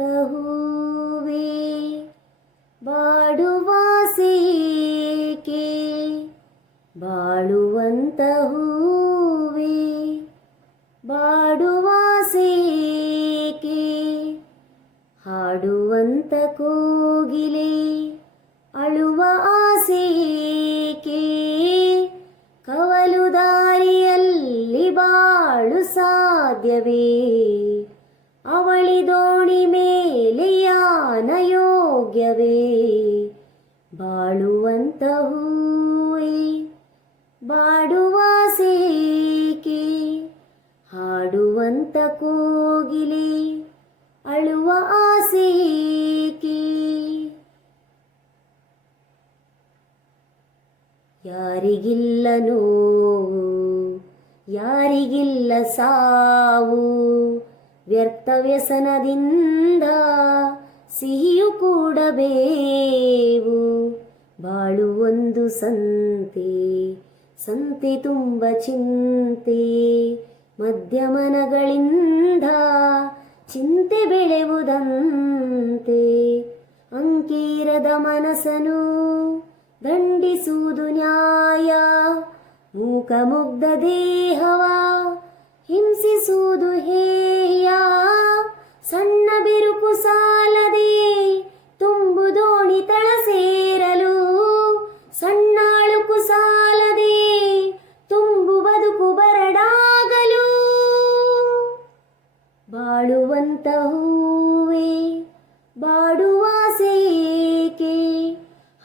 ಹೂವೇ ಬಾಡುವಾಸೇಕೆ ಬಾಳುವಂತ ಹೂವೇ ಬಾಡುವಾಸೇಕೆ ಹಾಡುವಂತ ಕೋಗಿಲೆ ಅಳುವ ಆಸೇಕೆ ಕವಲು ದಾರಿಯಲ್ಲಿ ಬಾಳು ಸಾಧ್ಯವೇ ಅವಳಿ ದೋಣಿ ಮೇಲೆ ಯಾನ ಯೋಗ್ಯವೇ ಬಾಳುವಂತ ಬಾಡುವ ಬಾಡುವಾಸೇಕೆ ಹಾಡುವಂತ ಕೋಗಿಲೆ? ಅಳುವ ಆಸೇಕೆ? ಯಾರಿಗಿಲ್ಲ ನೋವು, ಯಾರಿಗಿಲ್ಲ ಸಾವು ವ್ಯರ್ಥ ವ್ಯಸನದಿಂದ ಸಿಹಿಯು ಕೂಡಬೇವು. ಬಾಳು ಒಂದು ಸಂತೆ ಸಂತೆ ತುಂಬ ಚಿಂತೆ. ಮಧ್ಯಮನಗಳಿಂದ ಚಿಂತೆ ಬೆಳೆವುದಂತೆ. ಅಂಕೀರದ ಮನಸನು ದಂಡಿಸುವುದು ನ್ಯಾಯ. ಮೂಕಮುಗ್ಧ ದೇಹವ ಹಿಂಸಿಸುವುದು ಬಿರುಕು ಸಾಲದೆ ತುಂಬು ದೋಣಿ ತಳ ಸೇರಲು ಸಣ್ಣ ಅಳುಕು ಸಾಲದೆ ತುಂಬು ಬದುಕು ಬರಡಾಗಲು. ಬಾಳುವಂತ ಹೂವೆ ಬಾಡುವಾಸೇಕೆ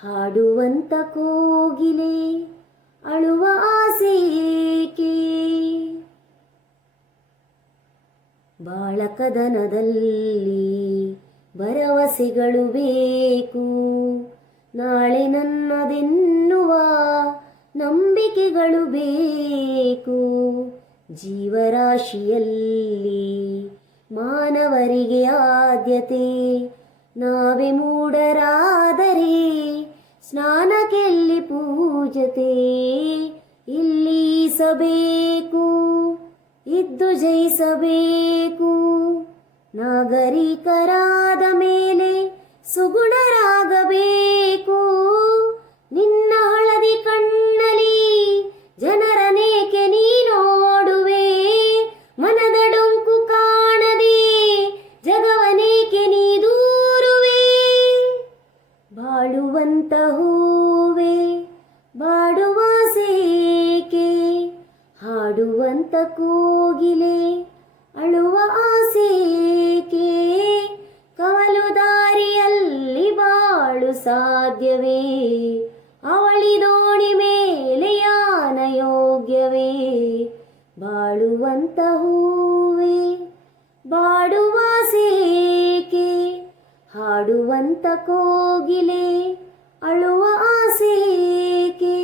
ಹಾಡುವಂತ ಕೋಗಿಲೆ, ಅಳುವ ಬಾಳಕದನದಲ್ಲಿ ಭರವಸೆಗಳು ಬೇಕು. ನಾಳೆ ನನ್ನದೆನ್ನುವ ನಂಬಿಕೆಗಳು ಬೇಕು. ಜೀವರಾಶಿಯಲ್ಲಿ ಮಾನವರಿಗೆ ಆದ್ಯತೆ, ನಾವೇ ಮೂಡರಾದರೆ ಸ್ನಾನಕ್ಕೆಲ್ಲಿ ಪೂಜತೆ ಇಲ್ಲೀಸಬೇಕು ಇದ್ದು ಜಯಿಸಬೇಕು. ನಾಗರಿಕರಾದ ಮೇಲೆ ಸುಗುಣರಾಗಬೇಕು. ನಿನ್ನ ಹಳದಿ ಕಣ್ಣಲಿ ಜನರನೇಕೆ ನೀ ನೋಡುವೆ? ಮನದ ಡೊಂಕು ಕಾಣದೆ ಜಗವನೇಕೆ ನೀ ದೂರುವೆ? ಬಾಳುವಂತ ಹೂವೆ, ಬಾಡುವ ಸೇಕೆ, ಹಾಡುವಂತ ಕೋಗಿಲೆ, ಅಳುವ ಸಾಧ್ಯವೇ? ಅವಳಿ ದೋಣಿ ಮೇಲೆ ಯಾನ ಯೋಗ್ಯವೇ ಬಾಳುವಂತ ಬಾಡುವ ಸೇಕೆ ಹಾಡುವಂತ ಕೋಗಿಲೆ ಅಳುವ ಆಸೇಕೆ